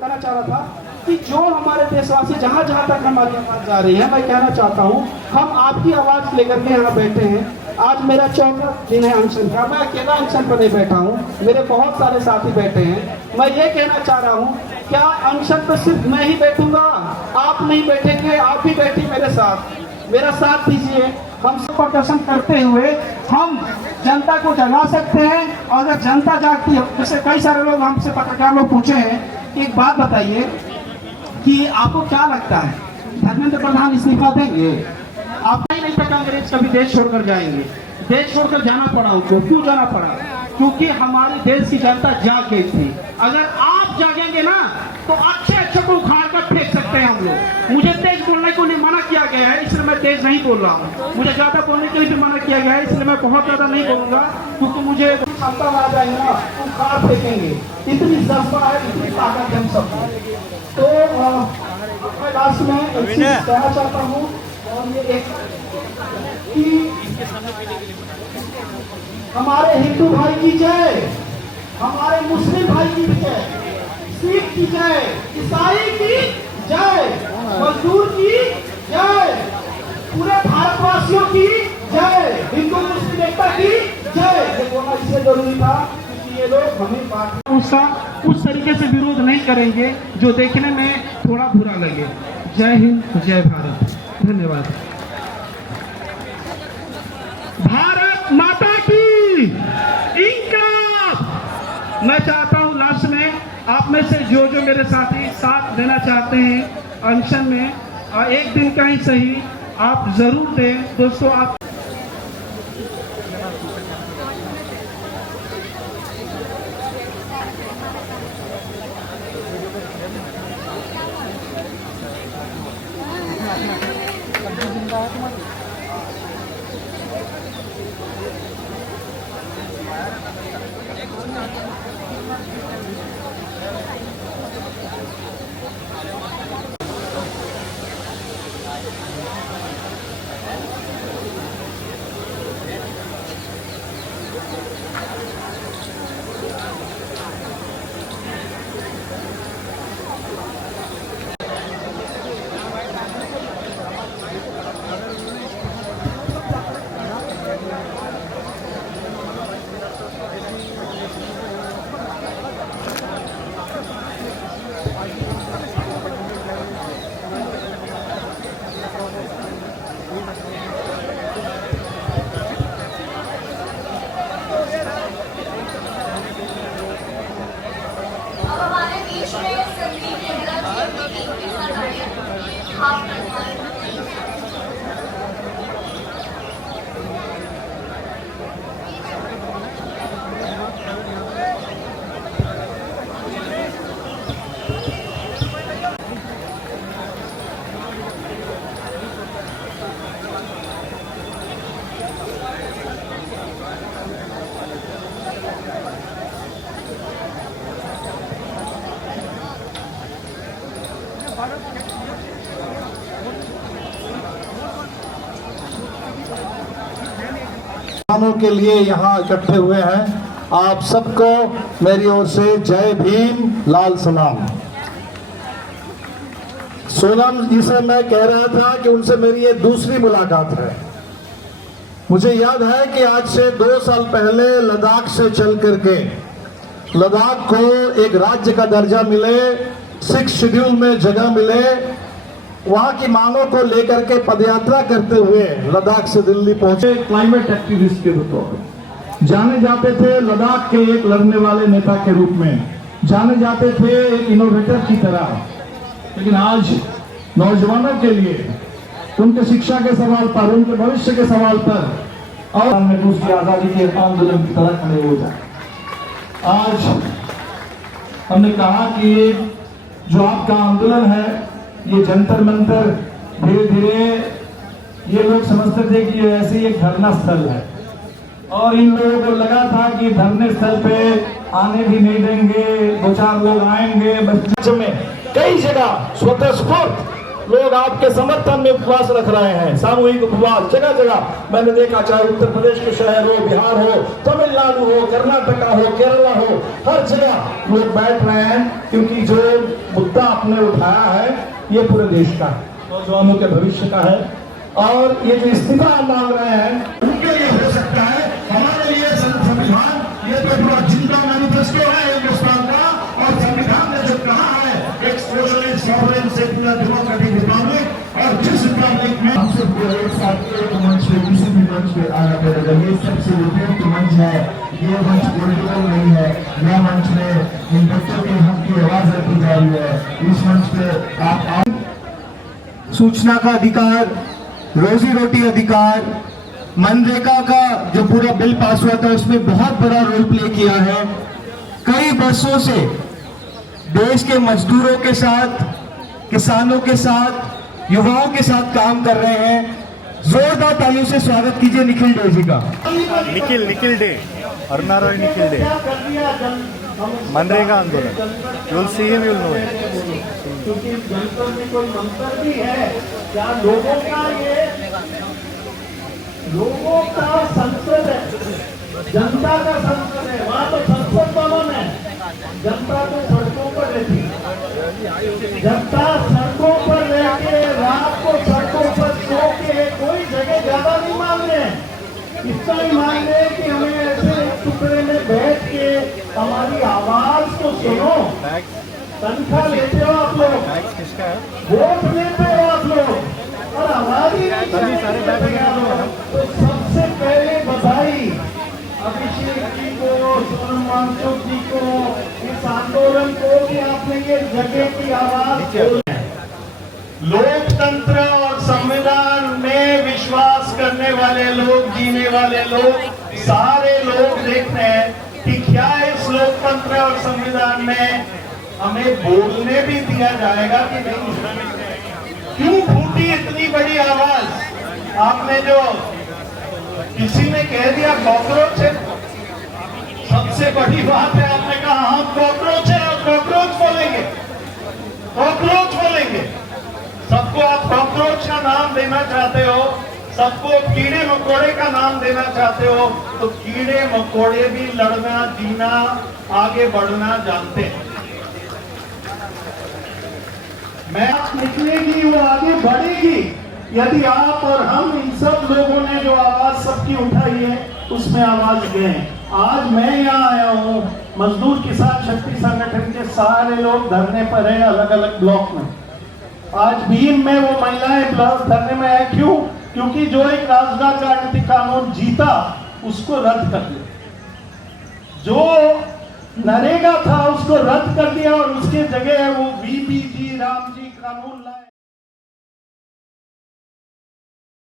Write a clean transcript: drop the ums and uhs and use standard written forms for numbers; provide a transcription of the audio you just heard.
कहना चाह रहा था कि जो हमारे देशवासी जहाँ जहाँ तक हमारी आवाज़ जा रही है, मैं कहना चाहता हूँ हम आपकी आवाज़ लेकर के यहाँ बैठे हैं। आज मेरा 14 दिन है अनशन का। मैं अकेला अनशन पर नहीं बैठा हूँ, मेरे बहुत सारे साथी बैठे हैं। मैं ये कहना चाह रहा हूँ, क्या अनशन पर सिर्फ मैं ही बैठूंगा? आप नहीं बैठेंगे, आप भी बैठिए मेरे साथ, मेरा साथ दीजिए। हम सब प्रदर्शन करते हुए हम जनता को जगा सकते हैं। और अगर जनता जागती है, जैसे कई सारे लोग हमसे पत्रकार लोग पूछे हैं कि एक बात बताइए कि आपको क्या लगता है धर्मेंद्र प्रधान इस्तीफा देंगे? आप नहीं था कांग्रेस कभी देश छोड़कर जाएंगे। देश छोड़कर जाना पड़ा उनको। क्यों जाना पड़ा? क्योंकि हमारी देश की जनता जाग गई थी। अगर आप जागेंगे ना तो अच्छे अच्छे को उखाड़ कर फेंक सकते हैं हम लोग। मुझे तेज बोलने को नहीं मना किया गया है, इसलिए मैं तेज नहीं बोल रहा हूँ। मुझे ज्यादा बोलने के लिए भी मना किया गया है, इसलिए मैं बहुत ज्यादा नहीं बोलूंगा, क्योंकि मुझे क्षमता आ जाएगी ना, उखाड़ फेंकेंगे। इतनी जज्बा है, इतनी ताकत है हम सब। तो मैं लास्ट में एक चीज कहना चाहता हूँ, और ये एक कि हमारे हिंदू भाई की जय, हमारे मुस्लिम भाई की जय, सिख की जय, ईसाई की जय, मजदूर की जय, पूरे भारतवासियों की जय, हिंदू मुस्लिम एकता की जय। ये बोलना इसलिए जरूरी था क्योंकि ये लोग हमें बात उसका उस तरीके से विरोध नहीं करेंगे जो देखने में थोड़ा बुरा लगे। जय हिंद, जय भारत, धन्यवाद। भारत माता की इंकलाब। मैं चाहता हूं लास्ट में आप में से जो जो मेरे साथी साथ देना चाहते हैं अनशन में, एक दिन का ही सही आप जरूर दें। दोस्तों, आप के लिए यहाँ इकट्ठे हुए हैं, आप सबको मेरी ओर से जय भीम, लाल सलाम। सोनम जी से मैं कह रहा था कि उनसे मेरी ये दूसरी मुलाकात है। मुझे याद है कि आज से 2 साल पहले लद्दाख से चल करके लद्दाख को एक राज्य का दर्जा मिले, 6 शेड्यूल में जगह मिले, वहां की मांगों को लेकर के पदयात्रा करते हुए लद्दाख से दिल्ली पहुंचे। क्लाइमेट एक्टिविस्ट के तौर पर जाने जाते थे, लद्दाख के एक लड़ने वाले नेता के रूप में जाने जाते थे, एक इनोवेटर की तरह। लेकिन आज नौजवानों के लिए उनके शिक्षा के सवाल पर, उनके भविष्य के सवाल पर और हमने दूसरी आजादी के आंदोलन की तरह खड़े हो जाए। आज हमने कहा कि जो आपका आंदोलन है, ये जंतर मंतर, धीरे धीरे ये लोग समझते थे कि ये ऐसे ही एक धरना स्थल है, और इन लोगों को लगा था कि धरने स्थल पे आने भी नहीं देंगे, 2-4 लोग आएंगे। बच्चे में कई जगह स्वतःस्फूर्त लोग आपके समर्थन में उपवास रख रहे हैं, सामूहिक उपवास जगह जगह मैंने देखा, चाहे उत्तर प्रदेश के शहर हो, बिहार हो, तमिलनाडु हो, कर्नाटका हो, केरला हो, हर जगह लोग बैठ रहे हैं। क्योंकि जो मुद्दा आपने उठाया है ये पूरे देश का है, नौजवानों के भविष्य का है। और ये जो इस्तीफा मांग रहे हैं उनके लिए हो सकता है, हमारे लिए संविधान ये तो पूरा जिंदा मैनिफेस्टो है हिंदुस्तान का। और संविधान ने जो कहा है एक socialist sovereign secular democratic Republic, और जिस रिपब्लिक में हम सब एक साथ एक मंच पे किसी भी मंच पे आना पड़ेगा। ये सबसे उपयुक्त मंच है, ये मंच पॉलिटिकल नहीं है। यह मंच में इन बच्चों के हक की आवाज रखी जा रही है। इस मंच पे आप सूचना का अधिकार, रोजी रोटी अधिकार, मनरेगा का जो पूरा बिल पास हुआ था उसमें बहुत बड़ा रोल प्ले किया है। कई वर्षों से देश के मजदूरों के साथ, किसानों के साथ, युवाओं के साथ काम कर रहे हैं। जोरदार तालियों से स्वागत कीजिए निखिल डे जी का। निखिल डे, अरुणा रॉय निखिल डे, मनरेगा आंदोलन। You will see him, you will know him. क्योंकि जनता में कोई मंत्र भी है क्या? लोगों का ये लोगों का संसद है, जनता का संसद है। वहाँ तो संसद भवन है, जनता तो सड़कों पर रहती है। जनता सड़कों पर रह के रात को सड़कों पर सो के कोई जगह ज्यादा नहीं मांग रहे हैं, इतना ही मांग रहे हैं कि हमें ऐसे एक टुकड़े में बैठ के हमारी आवाज को सुनो। तनख्वाह लेते हो आप लोग, वोट लेते हो आप लोग, और आवाज ही नहीं तो सबसे पहले बधाई अभिषेक जी को, सोनम वांगचुक जी को, इस आंदोलन को भी आपने ये जगह की आवाज। लोकतंत्र और संविधान में विश्वास करने वाले लोग, जीने वाले लोग, सारे लोग देख रहे हैं कि क्या इस लोकतंत्र और संविधान में हमें बोलने भी दिया जाएगा कि नहीं। क्यों फूटी इतनी बड़ी आवाज? आपने जो किसी ने कह दिया कॉकरोच है, सबसे बड़ी बात है आपने कहा हम कॉकरोच है और कॉकरोच बोलेंगे, कॉकरोच बोलेंगे। सबको आप कॉकरोच का नाम देना चाहते हो, सबको कीड़े मकोड़े का नाम देना चाहते हो, तो कीड़े मकोड़े भी लड़ना, जीना, आगे बढ़ना जानते हैं। मैं निकलेगी वो आगे बढ़ेगी यदि आप और हम इन सब लोगों ने जो आवाज सबकी उठाई है उसमें आवाज दें। आज मैं यहाँ आया हूँ, मजदूर किसान शक्ति संगठन के सारे लोग धरने पर हैं अलग अलग ब्लॉक में। आज भीम में वो महिलाएं धरने में है, क्यों? क्योंकि जो एक रोजगार गारंटी कानून जीता उसको रद्द कर दिया, जो नरेगा था उसको रद्द कर दिया और उसके जगह वो वीबीजी रामजी कानून लाए।